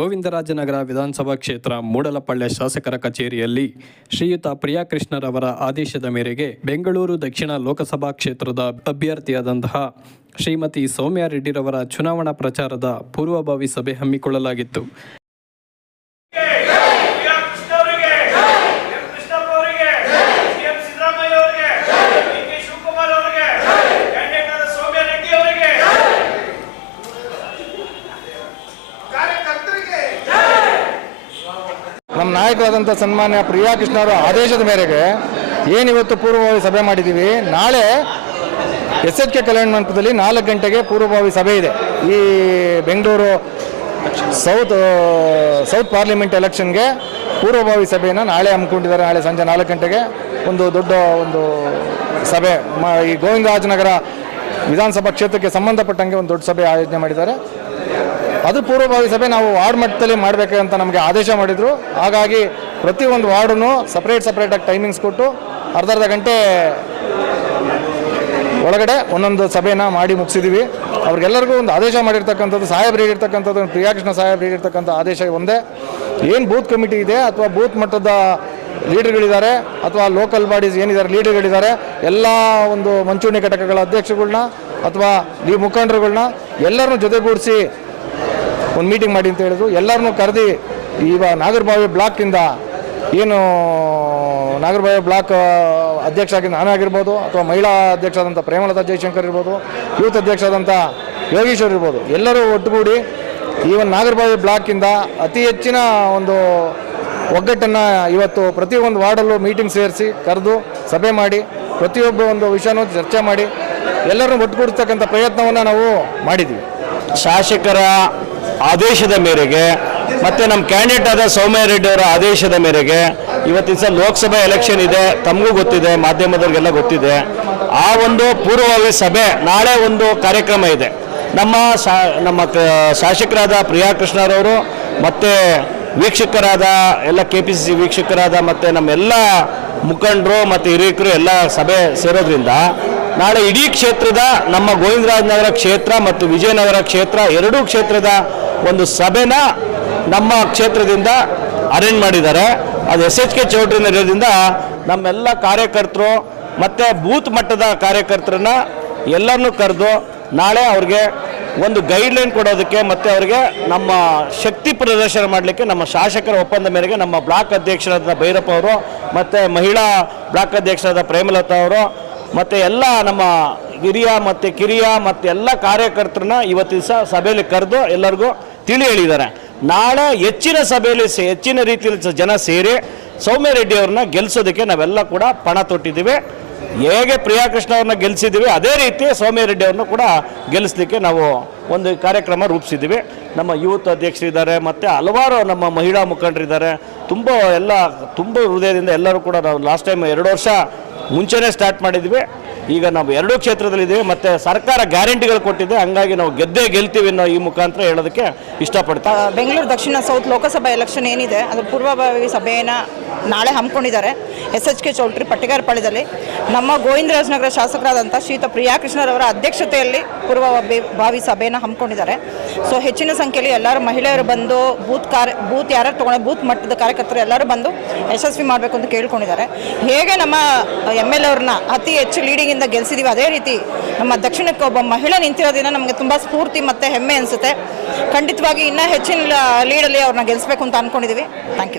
ಗೋವಿಂದರಾಜನಗರ ವಿಧಾನಸಭಾ ಕ್ಷೇತ್ರ ಮೂಡಲಪಳ್ಳ ಶಾಸಕರ ಕಚೇರಿಯಲ್ಲಿ ಶ್ರೀಯುತ ಪ್ರಿಯಾಕೃಷ್ಣರವರ ಆದೇಶದ ಮೇರೆಗೆ ಬೆಂಗಳೂರು ದಕ್ಷಿಣ ಲೋಕಸಭಾ ಕ್ಷೇತ್ರದ ಅಭ್ಯರ್ಥಿಯಾದಂತಹ ಶ್ರೀಮತಿ ಸೌಮ್ಯಾರೆಡ್ಡಿರವರ ಚುನಾವಣಾ ಪ್ರಚಾರದ ಪೂರ್ವಭಾವಿ ಸಭೆ ಹಮ್ಮಿಕೊಳ್ಳಲಾಗಿತ್ತು ಕೃಷ್ಣ ಅವರಿಗೆ ಎಂ ಕೃಷ್ಣಪ್ಪ ಅವರಿಗೆ ಸಿಎಂ ಸಿದ್ದರಾಮಯ್ಯ ಅವರಿಗೆ ಡಿ ಕೆ ಶಿವಕುಮಾರ್ ಅವರಿಗೆ ಕ್ಯಾಂಡಿಡೇಟ್ ಆದ ಸೌಮ್ಯ ರೆಡ್ಡಿ ಅವರಿಗೆ ನಮ್ಮ ನಾಯಕರಾದಂಥ ಸನ್ಮಾನ್ಯ ಪ್ರಿಯಾ ಕೃಷ್ಣ ಅವರ ಆದೇಶದ ಮೇರೆಗೆ ಏನಿವತ್ತು ಪೂರ್ವಭಾವಿ ಸಭೆ ಮಾಡಿದ್ದೀವಿ? ನಾಳೆ ಎಸ್ ಎಚ್ ಕೆ ಕಲ್ಯಾಣ ಮಂಟಪದಲ್ಲಿ ನಾಲ್ಕು ಗಂಟೆಗೆ ಪೂರ್ವಭಾವಿ ಸಭೆ ಇದೆ. ಈ ಬೆಂಗಳೂರು ಸೌತ್ ಸೌತ್ ಪಾರ್ಲಿಮೆಂಟ್ ಎಲೆಕ್ಷನ್ಗೆ ಪೂರ್ವಭಾವಿ ಸಭೆಯನ್ನು ನಾಳೆ ಹಮ್ಮಿಕೊಂಡಿದ್ದಾರೆ. ನಾಳೆ ಸಂಜೆ ನಾಲ್ಕು ಗಂಟೆಗೆ ಒಂದು ದೊಡ್ಡ ಒಂದು ಸಭೆ. ಈ ಗೋವಿಂದರಾಜನಗರ ವಿಧಾನಸಭಾ ಕ್ಷೇತ್ರಕ್ಕೆ ಸಂಬಂಧಪಟ್ಟಂಗೆ ಒಂದು ದೊಡ್ಡ ಸಭೆ ಆಯೋಜನೆ ಮಾಡಿದ್ದಾರೆ. ಅದು ಪೂರ್ವಭಾವಿ ಸಭೆ ನಾವು ವಾರ್ಡ್ ಮಟ್ಟದಲ್ಲಿ ಮಾಡಬೇಕು ಅಂತ ನಮಗೆ ಆದೇಶ ಮಾಡಿದರು. ಹಾಗಾಗಿ ಪ್ರತಿಯೊಂದು ವಾರ್ಡನ್ನು ಸಪ್ರೇಟ್ ಸಪ್ರೇಟಾಗಿ ಟೈಮಿಂಗ್ಸ್ ಕೊಟ್ಟು ಅರ್ಧ ಅರ್ಧ ಗಂಟೆ ಒಳಗಡೆ ಒಂದೊಂದು ಸಭೆನ ಮಾಡಿ ಮುಗಿಸಿದ್ದೀವಿ ಅವ್ರಿಗೆಲ್ಲರಿಗೂ ಒಂದು ಆದೇಶ ಮಾಡಿರ್ತಕ್ಕಂಥದ್ದು ಸಾಹೇಬ್ ಹೇಳಿರ್ತಕ್ಕಂಥದ್ದು, ಪ್ರಿಯಾಕೃಷ್ಣ ಸಾಹೇಬ್ ಹೇಳಿರ್ತಕ್ಕಂಥ ಆದೇಶ ಒಂದೇ. ಏನು ಬೂತ್ ಕಮಿಟಿ ಇದೆ ಅಥವಾ ಬೂತ್ ಮಟ್ಟದ ಲೀಡರ್ಗಳಿದ್ದಾರೆ ಅಥವಾ ಲೋಕಲ್ ಬಾಡೀಸ್ ಏನಿದ್ದಾರೆ, ಲೀಡರ್ಗಳಿದ್ದಾರೆ, ಎಲ್ಲ ಒಂದು ಮಂಚೂಣಿ ಘಟಕಗಳ ಅಧ್ಯಕ್ಷಗಳನ್ನ ಅಥವಾ ಈ ಮುಖಂಡರುಗಳನ್ನ ಎಲ್ಲರನ್ನೂ ಜೊತೆಗೂಡಿಸಿ ಒಂದು ಮೀಟಿಂಗ್ ಮಾಡಿ ಅಂತ ಹೇಳಿದ್ರು. ಎಲ್ಲರನ್ನೂ ಕರೆದಿ ಈಗ ನಾಗರಬಾವಿ ಬ್ಲಾಕಿಂದ ಏನು, ನಾಗರಬಾವಿ ಬ್ಲಾಕ್ ಅಧ್ಯಕ್ಷ ಆಗಿ ನಾನು ಆಗಿರ್ಬೋದು, ಅಥವಾ ಮಹಿಳಾ ಅಧ್ಯಕ್ಷ ಆದಂಥ ಪ್ರೇಮಲತಾ ಜಯಶಂಕರ್ ಇರ್ಬೋದು, ಯೂತ್ ಅಧ್ಯಕ್ಷ ಆದಂಥ ಯೋಗೀಶ್ವರ್ ಇರ್ಬೋದು, ಎಲ್ಲರೂ ಒಟ್ಟುಗೂಡಿ ಈ ಒಂದು ನಾಗರಬಾವಿ ಬ್ಲಾಕಿಂದ ಅತಿ ಹೆಚ್ಚಿನ ಒಂದು ಒಗ್ಗಟ್ಟನ್ನು ಇವತ್ತು ಪ್ರತಿಯೊಂದು ವಾರ್ಡಲ್ಲೂ ಮೀಟಿಂಗ್ ಸೇರಿಸಿ ಕರೆದು ಸಭೆ ಮಾಡಿ, ಪ್ರತಿಯೊಬ್ಬ ಒಂದು ವಿಷಯನೂ ಚರ್ಚೆ ಮಾಡಿ, ಎಲ್ಲರನ್ನೂ ಒಟ್ಟುಗೂಡಿಸ್ತಕ್ಕಂಥ ಪ್ರಯತ್ನವನ್ನು ನಾವು ಮಾಡಿದ್ವಿ. ಶಾಸಕರ ಆದೇಶದ ಮೇರೆಗೆ, ಮತ್ತೆ ನಮ್ಮ ಕ್ಯಾಂಡಿಡೇಟ್ ಆದ ಸೌಮ್ಯ ರೆಡ್ಡಿ ಅವರ ಆದೇಶದ ಮೇರೆಗೆ ಇವತ್ತಿನ ಸಹ ಲೋಕಸಭೆ ಎಲೆಕ್ಷನ್ ಇದೆ, ತಮಗೂ ಗೊತ್ತಿದೆ, ಮಾಧ್ಯಮದವ್ರಿಗೆಲ್ಲ ಗೊತ್ತಿದೆ. ಆ ಒಂದು ಪೂರ್ವಭಾವಿ ಸಭೆ, ನಾಳೆ ಒಂದು ಕಾರ್ಯಕ್ರಮ ಇದೆ. ನಮ್ಮ ನಮ್ಮ ಶಾಸಕರಾದ ಪ್ರಿಯಾ ಕೃಷ್ಣರವರು, ಮತ್ತು ವೀಕ್ಷಕರಾದ ಎಲ್ಲ ಕೆ ಪಿ ಸಿ ಸಿ ವೀಕ್ಷಕರಾದ ಮತ್ತು ನಮ್ಮೆಲ್ಲ ಮುಖಂಡರು ಮತ್ತು ಹಿರಿಯಕರು ಎಲ್ಲ ಸಭೆ ಸೇರೋದ್ರಿಂದ, ನಾಳೆ ಇಡೀ ಕ್ಷೇತ್ರದ ನಮ್ಮ ಗೋವಿಂದರಾಜನಗರ ಕ್ಷೇತ್ರ ಮತ್ತು ವಿಜಯನಗರ ಕ್ಷೇತ್ರ ಎರಡೂ ಕ್ಷೇತ್ರದ ಒಂದು ಸಭೆನ ನಮ್ಮ ಕ್ಷೇತ್ರದಿಂದ ಅರೇಂಜ್ ಮಾಡಿದ್ದಾರೆ. ಅದು ಎಸ್ ಎಚ್ ಕೆ ಚೌಟ್ರಿ ಇರೋದ್ರಿಂದ ನಮ್ಮೆಲ್ಲ ಕಾರ್ಯಕರ್ತರು ಮತ್ತು ಬೂತ್ ಮಟ್ಟದ ಕಾರ್ಯಕರ್ತರನ್ನ ಎಲ್ಲರನ್ನೂ ಕರೆದು ನಾಳೆ ಅವ್ರಿಗೆ ಒಂದು ಗೈಡ್ಲೈನ್ ಕೊಡೋದಕ್ಕೆ ಮತ್ತು ಅವರಿಗೆ ನಮ್ಮ ಶಕ್ತಿ ಪ್ರದರ್ಶನ ಮಾಡಲಿಕ್ಕೆ ನಮ್ಮ ಶಾಸಕರ ಒಪ್ಪಂದ ಮೇರೆಗೆ ನಮ್ಮ ಬ್ಲಾಕ್ ಅಧ್ಯಕ್ಷರಾದ ಭೈರಪ್ಪ ಅವರು ಮತ್ತು ಮಹಿಳಾ ಬ್ಲಾಕ್ ಅಧ್ಯಕ್ಷರಾದ ಪ್ರೇಮಲತಾ ಅವರು ಮತ್ತು ಎಲ್ಲ ನಮ್ಮ ಹಿರಿಯ ಮತ್ತು ಕಿರಿಯ ಮತ್ತು ಎಲ್ಲ ಕಾರ್ಯಕರ್ತರನ್ನ ಇವತ್ತಿನ ಸಭೆಯಲ್ಲಿ ಕರೆದು ಎಲ್ಲರಿಗೂ ತಿಳಿ ಹೇಳಿದ್ದಾರೆ. ನಾಳೆ ಹೆಚ್ಚಿನ ಸಭೆಯಲ್ಲಿ ಹೆಚ್ಚಿನ ರೀತಿಯಲ್ಲಿ ಜನ ಸೇರಿ ಸೌಮ್ಯ ರೆಡ್ಡಿ ಅವ್ರನ್ನ ಗೆಲ್ಲಿಸೋದಕ್ಕೆ ನಾವೆಲ್ಲ ಕೂಡ ಪಣ ತೊಟ್ಟಿದ್ದೀವಿ. ಹೇಗೆ ಪ್ರಿಯಾಕೃಷ್ಣ ಅವ್ರನ್ನ ಗೆಲ್ಲಿಸಿದ್ದೀವಿ ಅದೇ ರೀತಿ ಸೌಮ್ಯ ರೆಡ್ಡಿ ಅವ್ರನ್ನ ಕೂಡ ಗೆಲ್ಲಿಸ್ಲಿಕ್ಕೆ ನಾವು ಒಂದು ಕಾರ್ಯಕ್ರಮ ರೂಪಿಸಿದ್ದೀವಿ. ನಮ್ಮ ಯೂತ್ ಅಧ್ಯಕ್ಷರಿದ್ದಾರೆ, ಮತ್ತು ಹಲವಾರು ನಮ್ಮ ಮಹಿಳಾ ಮುಖಂಡರಿದ್ದಾರೆ. ತುಂಬ ಎಲ್ಲ, ತುಂಬ ಹೃದಯದಿಂದ ಎಲ್ಲರೂ ಕೂಡ ನಾವು ಲಾಸ್ಟ್ ಟೈಮ್ ಎರಡು ವರ್ಷ ಮುಂಚೆನೇ ಸ್ಟಾರ್ಟ್ ಮಾಡಿದ್ವಿ ಈಗ ನಾವು ಎರಡೂ ಕ್ಷೇತ್ರದಲ್ಲಿದ್ದೀವಿ, ಮತ್ತು ಸರ್ಕಾರ ಗ್ಯಾರಂಟಿಗಳು ಕೊಟ್ಟಿದೆ, ಹಂಗಾಗಿ ನಾವು ಗೆದ್ದೇ ಗೆಲ್ತೀವಿ ಅನ್ನೋ ಈ ಮುಖಾಂತರ ಹೇಳೋದಕ್ಕೆ ಇಷ್ಟಪಡ್ತಾ ಬೆಂಗಳೂರು ದಕ್ಷಿಣ ಸೌತ್ ಲೋಕಸಭಾ ಎಲೆಕ್ಷನ್ ಏನಿದೆ, ಅದು ಪೂರ್ವಭಾವಿ ಸಭೆಯನ್ನು ನಾಳೆ ಹಮ್ಮಿಕೊಂಡಿದ್ದಾರೆ ಎಸ್ ಎಚ್ ಕೆ ಚೌಟ್ರಿ ಪಟ್ಟಿಗಾರಪಾಳ್ಯದಲ್ಲಿ. ನಮ್ಮ ಗೋವಿಂದರಾಜನಗರ ಶಾಸಕರಾದಂಥ ಶ್ರೀಯುತ ಪ್ರಿಯಾಕೃಷ್ಣರವರ ಅಧ್ಯಕ್ಷತೆಯಲ್ಲಿ ಪೂರ್ವಭಾವಿ ಭಾವಿ ಸಭೆಯನ್ನು ಹಮ್ಮಿಕೊಂಡಿದ್ದಾರೆ. ಸೊ ಹೆಚ್ಚಿನ ಸಂಖ್ಯೆಯಲ್ಲಿ ಎಲ್ಲರೂ ಮಹಿಳೆಯರು ಬಂದು ಬೂತ್ ಕಾರ್ಯ ಬೂತ್ ಯಾರ್ಯಾರು ತೊಗೊಂಡ ಬೂತ್ ಮಟ್ಟದ ಕಾರ್ಯಕರ್ತರು ಎಲ್ಲರೂ ಬಂದು ಯಶಸ್ವಿ ಮಾಡಬೇಕು ಅಂತ ಕೇಳ್ಕೊಂಡಿದ್ದಾರೆ. ಹೇಗೆ ನಮ್ಮ ಎಂ ಎಲ್ ಅವ್ರನ್ನ ಅತಿ ಹೆಚ್ಚು ಲೀಡಿಂಗಿಂದ ಗೆಲ್ಸಿದ್ದೀವಿ ಅದೇ ರೀತಿ ನಮ್ಮ ದಕ್ಷಿಣಕ್ಕೆ ಒಬ್ಬ ಮಹಿಳೆ ನಿಂತಿರೋದ್ರಿಂದ ನಮಗೆ ತುಂಬ ಸ್ಫೂರ್ತಿ ಮತ್ತು ಹೆಮ್ಮೆ ಅನಿಸುತ್ತೆ. ಖಂಡಿತವಾಗಿ ಇನ್ನೂ ಹೆಚ್ಚಿನ ಲೀಡಲ್ಲಿ ಅವ್ರನ್ನ ಗೆಲ್ಲಿಸ್ಬೇಕು ಅಂತ ಅಂದ್ಕೊಂಡಿದ್ದೀವಿ ಥ್ಯಾಂಕ್ ಯು